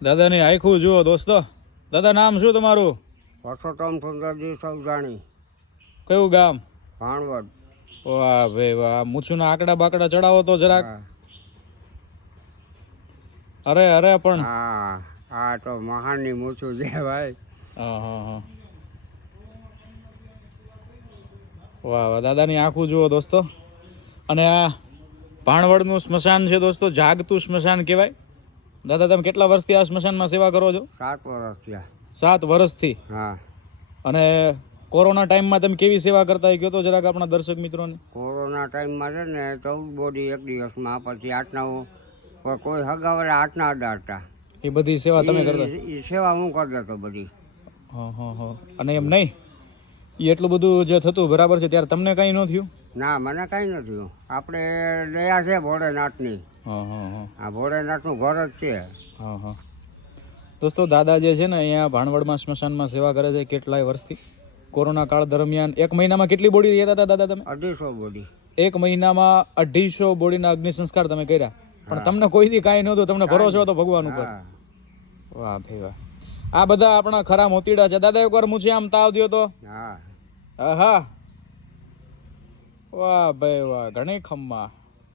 દાદાની આખું જુઓ દોસ્તો. દાદા નામ શું તમારું? પરસોત્તમ સુંદરજી સૌજાણી, કયું ગામ? ભાણવડ. વાહ ભાઈ વાહ. મૂછુના આંકડા બાકડા ચડાવો તો જરાક. અરે અરે પણ હા, આ તો મહાનની મૂછું છે ભાઈ. હા હા હા. વાહ વાહ. દાદાની આંખું જુઓ દોસ્તો. અને આ ભાણવડનું સ્મશાન છે દોસ્તો, જાગતું સ્મશાન કહેવાય. દાદા તમે કેટલા વર્ષથી આ સ્મશાનમાં સેવા કરો છો? 7 વર્ષ થયા. 7 વર્ષથી. હા. અને કોરોના ટાઈમમાં તમે કેવી સેવા કરતા એ કહો તો જરાક આપણા દર્શક મિત્રોને. કોરોના ટાઈમમાં છે ને 14 બોડી એક દિવસમાં, પછી 8ના કોઈ હગાવરે 8ના અડાડતા. એ બધી સેવા તમે કરતા? એ સેવા હું કરતો હતો બધી. હા હા હા. અને એમ નહીં, એ એટલું બધું જે થતું બરાબર છે ત્યારે તમને કંઈ ન થયું? ના, મને કાંઈ નથી થયું. આપણે દયા છે ભોળેનાથની. હા હા હા. આ ભોળેનાથનું ઘર જ છે. હા હા. દોસ્તો દાદા જે છે ને અહીંયા ભાણવડમાં સ્મશાનમાં સેવા કરે છે કેટલાય વર્ષથી. કોરોના કાળ દરમિયાન 1 મહિનામાં કેટલી બોડી લેતા હતા દાદા તમે? 250 બોડી. 1 મહિનામાં 250 બોડીના અગ્નિ સંસ્કાર તમે કર્યા. પણ તમને કોઈથી કાંઈ નહોતું, તમને ભરોસો હતો ભગવાન ઉપર. વાહ ભાઈ વાહ. આ બધા આપણા ખરા મોતીડા છે. દાદા એકવાર મૂછે આમ તાવ દયો તો. હા. હા. વાહ ભાઈ વાહ. ઘણી ખમ્મા.